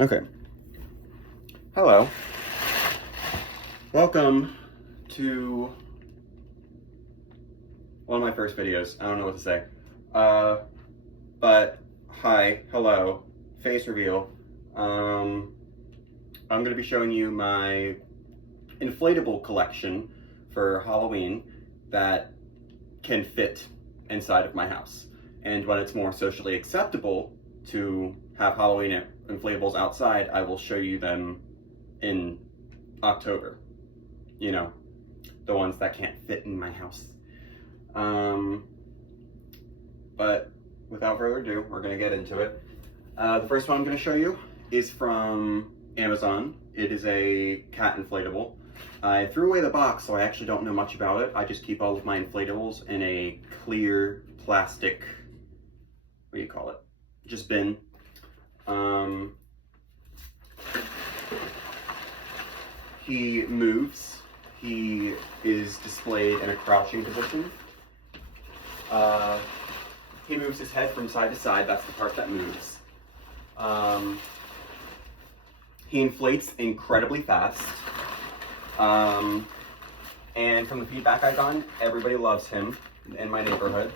Okay. Hello. Welcome to one of my first videos. I don't know what to say. But hi, hello, face reveal. I'm going to be showing you my inflatable collection for Halloween that can fit inside of my house. And when it's more socially acceptable to have Halloween inflatables outside, I will show you them in October. You know, the ones that can't fit in my house. But without further ado, we're gonna get into it. The first one I'm gonna show you is from Amazon. It is a cat inflatable. I threw away the box, so I actually don't know much about it. I just keep all of my inflatables in a clear plastic, what do you call it? Just bin. He moves. He is displayed in a crouching position. He moves his head from side to side. That's the part that moves. He inflates incredibly fast. And from the feedback I've gotten, everybody loves him in my neighborhood.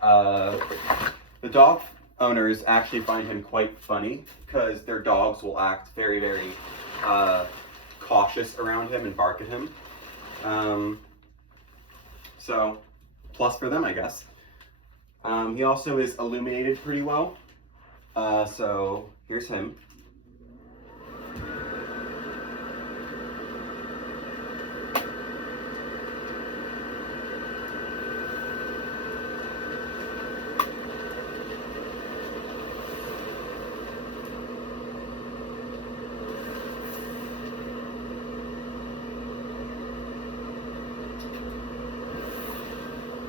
The dog owners actually find him quite funny because their dogs will act very, very cautious around him and bark at him. So, plus for them, I guess. He also is illuminated pretty well. So, here's him.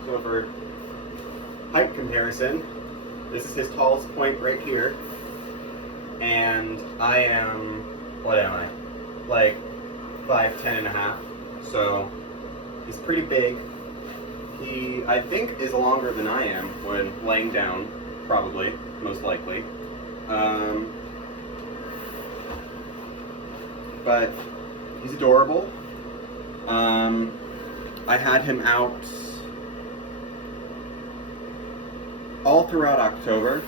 So for height comparison, this is his tallest point right here, and I am, what am I? Like 5'10" and a half, so he's pretty big. He, I think, is longer than I am when laying down, probably, most likely. But he's adorable. I had him out all throughout October,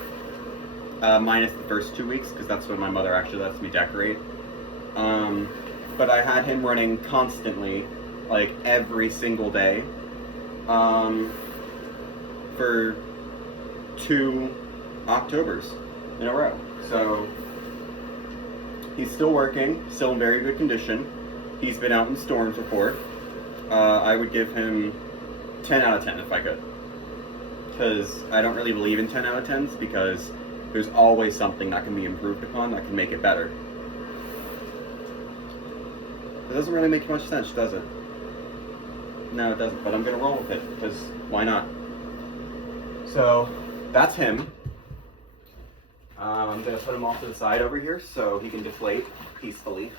minus the first 2 weeks, because that's when my mother actually lets me decorate. But I had him running constantly, like every single day, for 2 Octobers in a row. So he's still working, still in very good condition. He's been out in storms before. I would give him 10 out of 10 if I could. Because I don't really believe in 10 out of 10s, because there's always something that can be improved upon that can make it better. It doesn't really make much sense, does it? No, it doesn't, but I'm gonna roll with it, because why not? So, that's him. I'm gonna put him off to the side over here so he can deflate peacefully.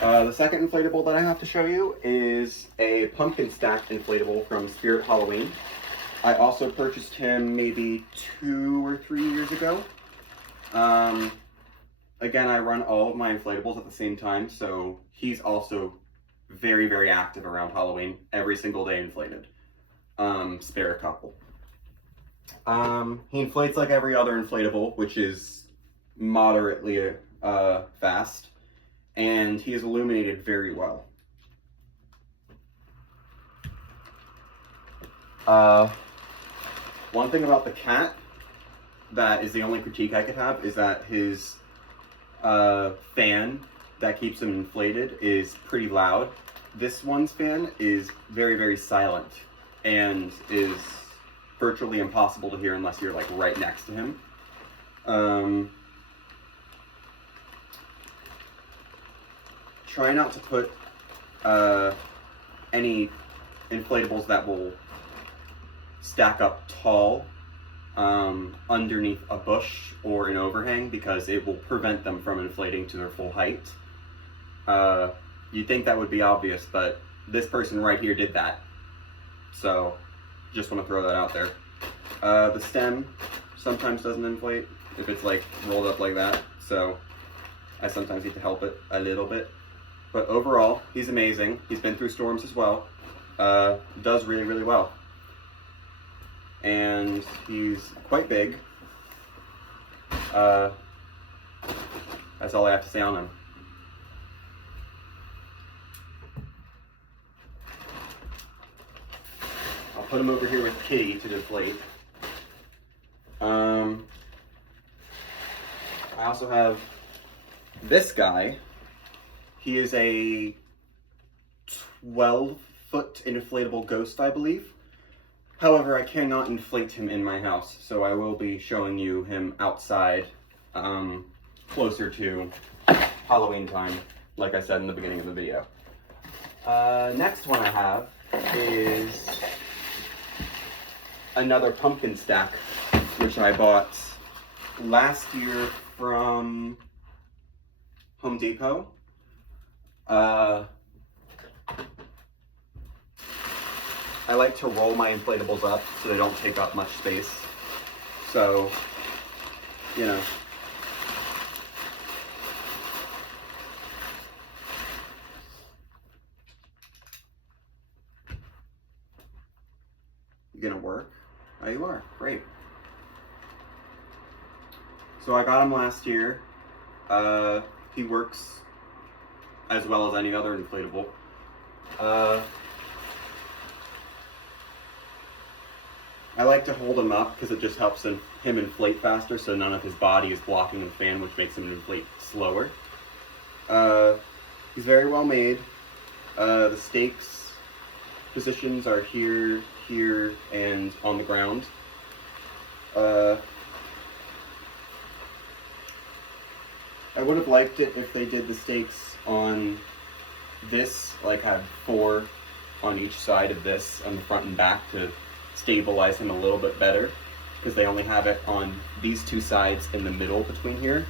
The second inflatable that I have to show you is a pumpkin stack inflatable from Spirit Halloween. I also purchased him maybe 2 or 3 years ago. Again, I run all of my inflatables at the same time, so he's also very, very active around Halloween. Every single day inflated. Spare a couple. He inflates like every other inflatable, which is moderately fast. And he is illuminated very well. One thing about the cat that is the only critique I could have is that his fan that keeps him inflated is pretty loud. This one's fan is very, very silent and is virtually impossible to hear unless you're like right next to him. Try not to put any inflatables that will stack up tall underneath a bush or an overhang, because it will prevent them from inflating to their full height. You'd think that would be obvious, but this person right here did that. So just want to throw that out there. The stem sometimes doesn't inflate if it's like rolled up like that. So I sometimes need to help it a little bit. But overall, he's amazing. He's been through storms as well. Does really, really well. And he's quite big. That's all I have to say on him. I'll put him over here with Kitty to deflate. I also have this guy. He is a 12-foot inflatable ghost, I believe. However, I cannot inflate him in my house, so I will be showing you him outside closer to Halloween time, like I said in the beginning of the video. Next one I have is another pumpkin stack, which I bought last year from Home Depot. I like to roll my inflatables up so they don't take up much space. So, you know. You gonna work? Oh, you are. Great. So I got him last year. He works as well as any other inflatable. I like to hold him up because it just helps him inflate faster, so none of his body is blocking the fan, which makes him inflate slower. He's very well made. The stakes positions are here, here, and on the ground. I would have liked it if they did the stakes on this, like had 4 on each side of this, on the front and back, to stabilize him a little bit better, because they only have it on these 2 sides in the middle between here.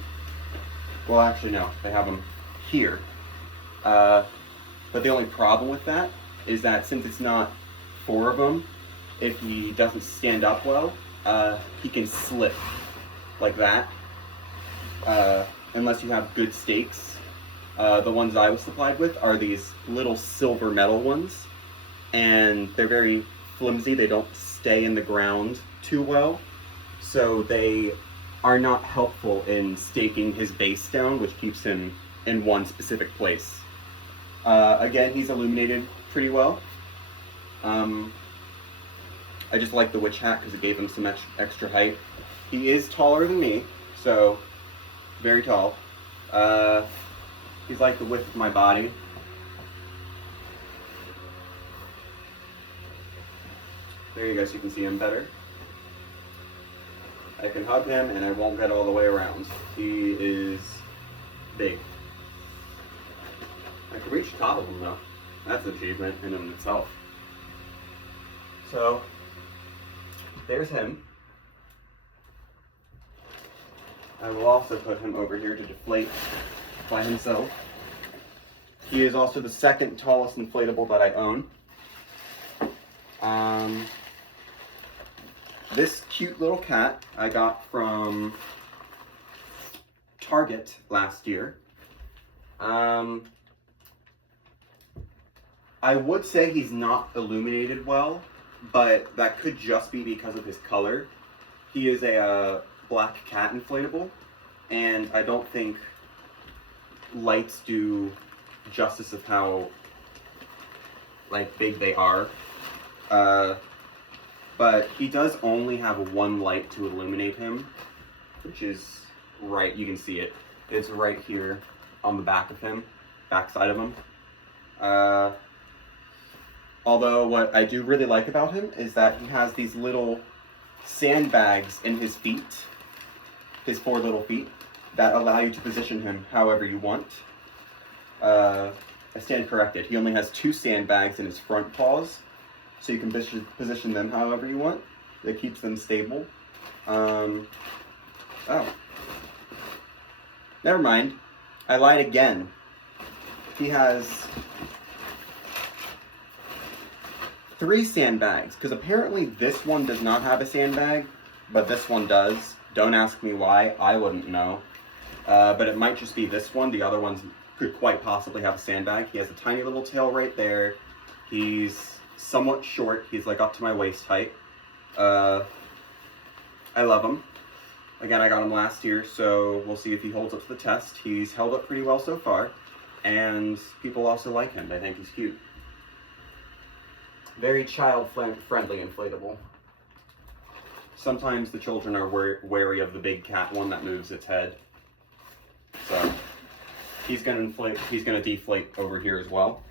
Well, actually no, they have them here. But the only problem with that is that since it's not 4 of them, if he doesn't stand up well, he can slip like that. Unless you have good stakes. The ones I was supplied with are these little silver metal ones, and they're very flimsy. They don't stay in the ground too well, so they are not helpful in staking his base down, which keeps him in one specific place. Again, he's illuminated pretty well. I just like the witch hat because it gave him some extra height. He is taller than me, so very tall. He's like the width of my body. There you go, so you can see him better. I can hug him and I won't get all the way around. He is big. I can reach the top of him though. That's an achievement in and of itself. So, there's him. I will also put him over here to deflate by himself. He is also the second tallest inflatable that I own. This cute little cat I got from Target last year. I would say he's not illuminated well, but that could just be because of his color. He is a black cat inflatable, and I don't think lights do justice of how like big they are. But he does only have 1 light to illuminate him, which is right, you can see it. It's right here on the back of him, backside of him. Although what I do really like about him is that he has these little sandbags in his feet, his 4 little feet, that allow you to position him however you want. I stand corrected. He only has 2 sandbags in his front paws, so you can position them however you want. It keeps them stable. Oh. Never mind. I lied again. He has 3 sandbags, because apparently this one does not have a sandbag, but this one does. Don't ask me why, I wouldn't know. But it might just be this one. The other ones could quite possibly have a sandbag. He has a tiny little tail right there. He's somewhat short. He's like up to my waist height. I love him. Again, I got him last year, so we'll see if he holds up to the test. He's held up pretty well so far, and people also like him. They think he's cute. Very child-friendly inflatable. Sometimes the children are wary of the big cat one that moves its head. So he's gonna deflate over here as well.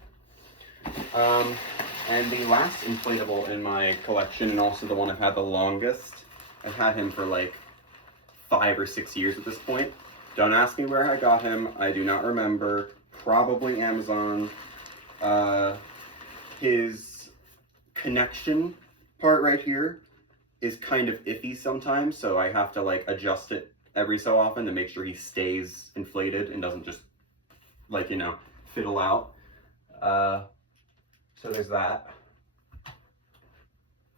And the last inflatable in my collection, and also the one I've had the longest, I've had him for like 5 or 6 years at this point. Don't ask me where I got him. I do not remember. Probably Amazon. His connection part right here is kind of iffy sometimes, so I have to like adjust it every so often to make sure he stays inflated and doesn't just like, you know, fiddle out. So there's that.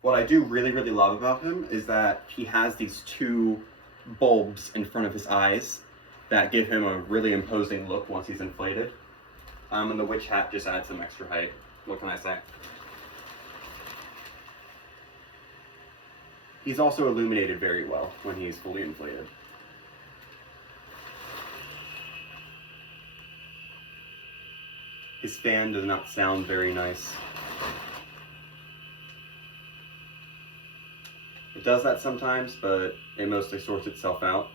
What I do really, really love about him is that he has these two bulbs in front of his eyes that give him a really imposing look once he's inflated. And the witch hat just adds some extra height. What can I say? He's also illuminated very well when he's fully inflated. His fan does not sound very nice. It does that sometimes, but it mostly sorts itself out.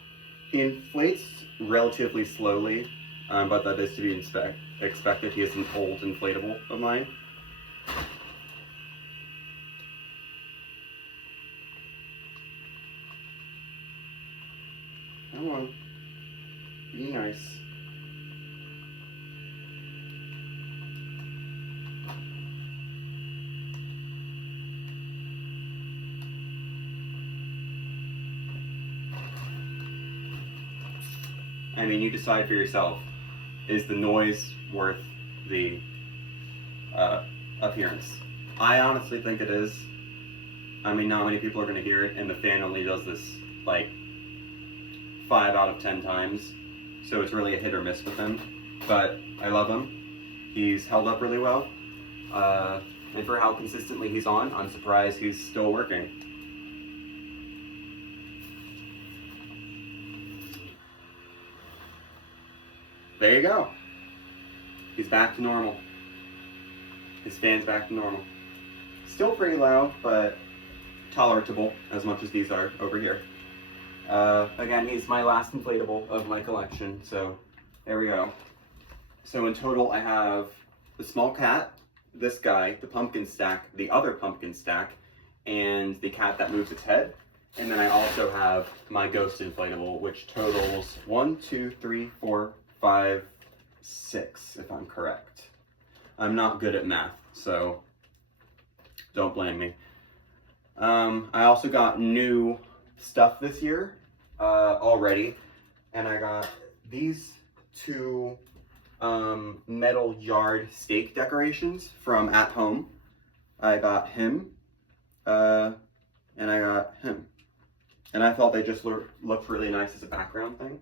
He inflates relatively slowly, but that is to be expected. He is an old inflatable of mine. Come on, be nice. I mean, you decide for yourself. Is the noise worth the appearance? I honestly think it is. I mean, not many people are going to hear it, and the fan only does this like 5 out of 10 times, so it's really a hit or miss with him. But I love him. He's held up really well, and for how consistently he's on, I'm surprised he's still working. There you go. He's back to normal. His fan's back to normal. Still pretty loud, but tolerable as much as these are over here. Again, he's my last inflatable of my collection, so there we go. So in total, I have the small cat, this guy, the pumpkin stack, the other pumpkin stack, and the cat that moves its head. And then I also have my ghost inflatable, which totals 1, 2, 3, 4, 5, 6, if I'm correct. I'm not good at math, so don't blame me. I also got new stuff this year already, and I got these two metal yard stake decorations from At Home. I got him, and I got him. And I thought they just looked really nice as a background thing.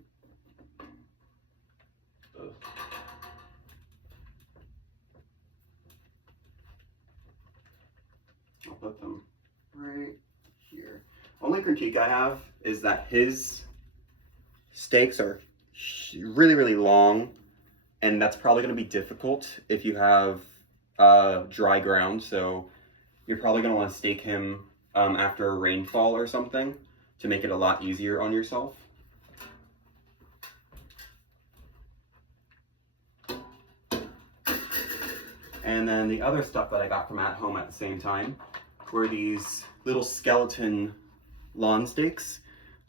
I'll put them right here. Only critique I have is that his stakes are really, really long, and that's probably going to be difficult if you have dry ground. So you're probably going to want to stake him after a rainfall or something to make it a lot easier on yourself. And then the other stuff that I got from At Home at the same time were these little skeleton lawn stakes.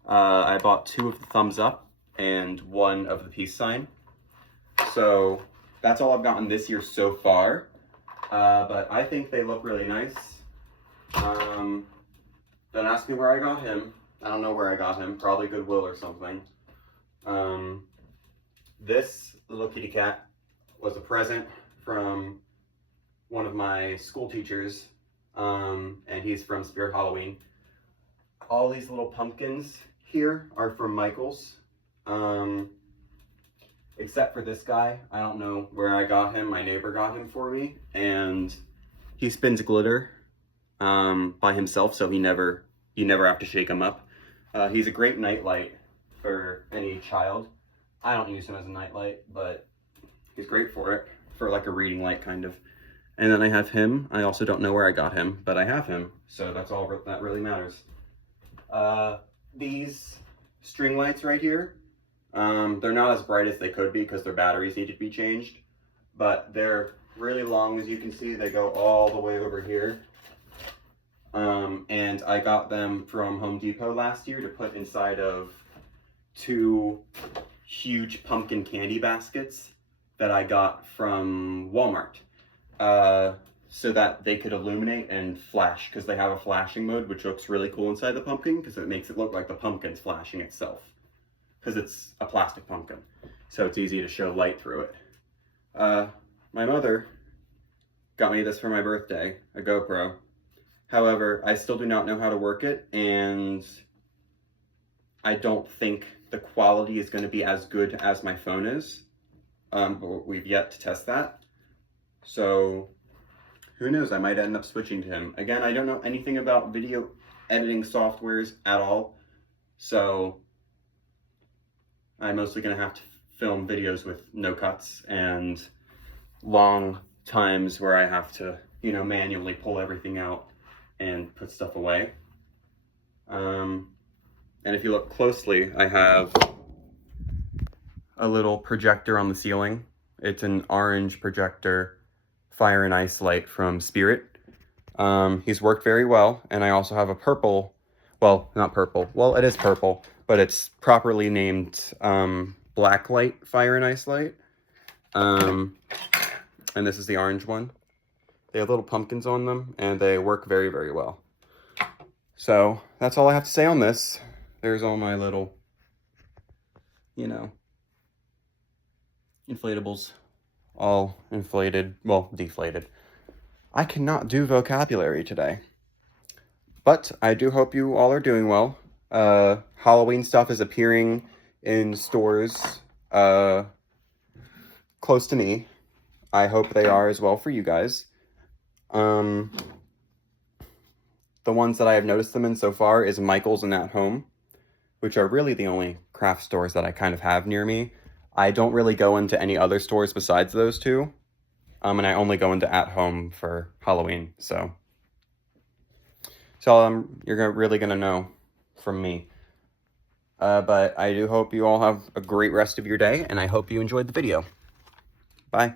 I bought 2 of the thumbs up and 1 of the peace sign. So that's all I've gotten this year so far. But I think they look really nice. Don't ask me where I got him. I don't know where I got him. Probably Goodwill or something. This little kitty cat was a present from one of my school teachers, and he's from Spirit Halloween. all these little pumpkins here are from Michael's. Except for this guy. I don't know where I got him. My neighbor got him for me. And he spins glitter by himself, so you never have to shake him up. He's a great nightlight for any child. I don't use him as a nightlight, but he's great for it, for like a reading light kind of. And then I have him. I also don't know where I got him, but I have him, so that's all that really matters. These string lights right here, they're not as bright as they could be because their batteries need to be changed, but they're really long. As you can see, they go all the way over here. And I got them from Home Depot last year to put inside of 2 huge pumpkin candy baskets that I got from Walmart, so that they could illuminate and flash, because they have a flashing mode which looks really cool inside the pumpkin because it makes it look like the pumpkin's flashing itself, because it's a plastic pumpkin, so it's easy to show light through it. My mother got me this for my birthday, a GoPro. However, I still do not know how to work it, and I don't think the quality is going to be as good as my phone is. But we've yet to test that. So, who knows? I might end up switching to him. Again, I don't know anything about video editing softwares at all. So, I'm mostly going to have to film videos with no cuts and long times where I have to, manually pull everything out and put stuff away. And if you look closely, I have a little projector on the ceiling. It's an orange projector, fire and ice light from Spirit. He's worked very well. And I also have a purple, well, not purple, well, it is purple, but it's properly named black light fire and ice light. And this is the orange one. They have little pumpkins on them, and they work very, very well. So that's all I have to say on this. There's all my little, inflatables, all inflated, well, deflated. I cannot do vocabulary today, but I do hope you all are doing well. Halloween stuff is appearing in stores close to me. I hope they are as well for you guys. The ones that I have noticed them in so far is Michael's and At Home, which are really the only craft stores that I kind of have near me. I don't really go into any other stores besides those 2. And I only go into At Home for Halloween, so you're really gonna know from me. But I do hope you all have a great rest of your day, and I hope you enjoyed the video. Bye.